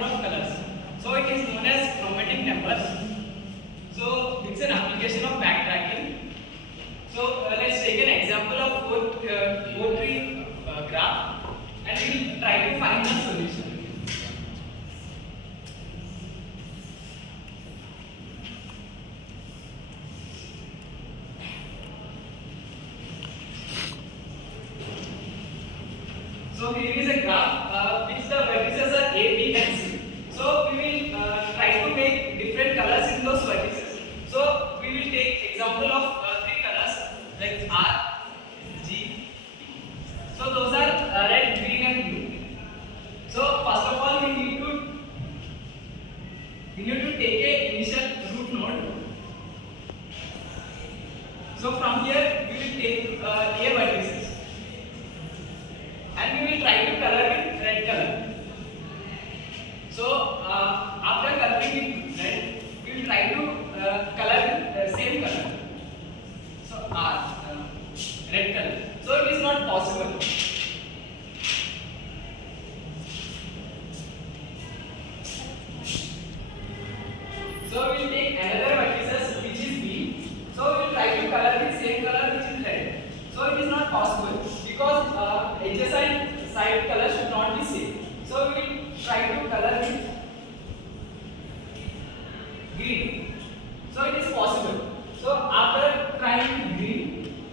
number of colors. So it is known as chromatic numbers. So it's an application of backtracking. So let's take an example of four tree graph, and we will try to find the solution. So here is a graph which the vertices are A, B and C. So we will try to make different colors in those vertices. So we will take example of three colors like R, G. So those are red, green and blue. So first of all we need to take a initial root node. So from here we will take A vertices. And we will try to color with red color. So after coloring it red, we will try to color with the same color. So R, red color. So it is not possible. So we will take another vertices which is B. So we will try to color with same color which is red. So it is not possible because adjacent side color should not be same. So we will try to color with green. So it is possible. So after trying with green,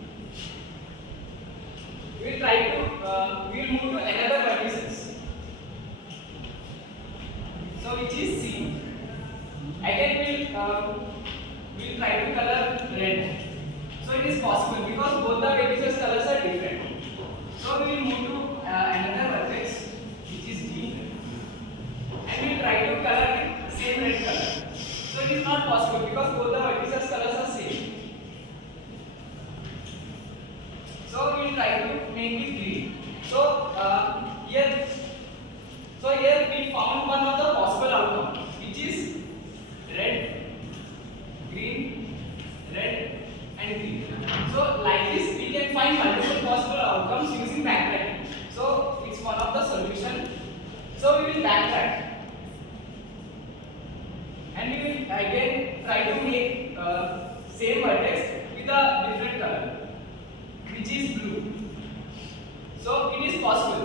we will try to we will move to another vertices. So which is C. Again we will try to color red. So it is possible because both the vertices colors are different. So we will move to another vertex which is D, and we will try to color with same red color. So it is not possible because both the vertices colors are same. So we will try to make it green. So here we found one of the possible outcome which is red, green, red and green. So like this we can find multiple possible outcomes using backtracking. So it's one of the solution. So we will backtrack. And we will again try to make same vertex with a different color which is blue. So it is possible.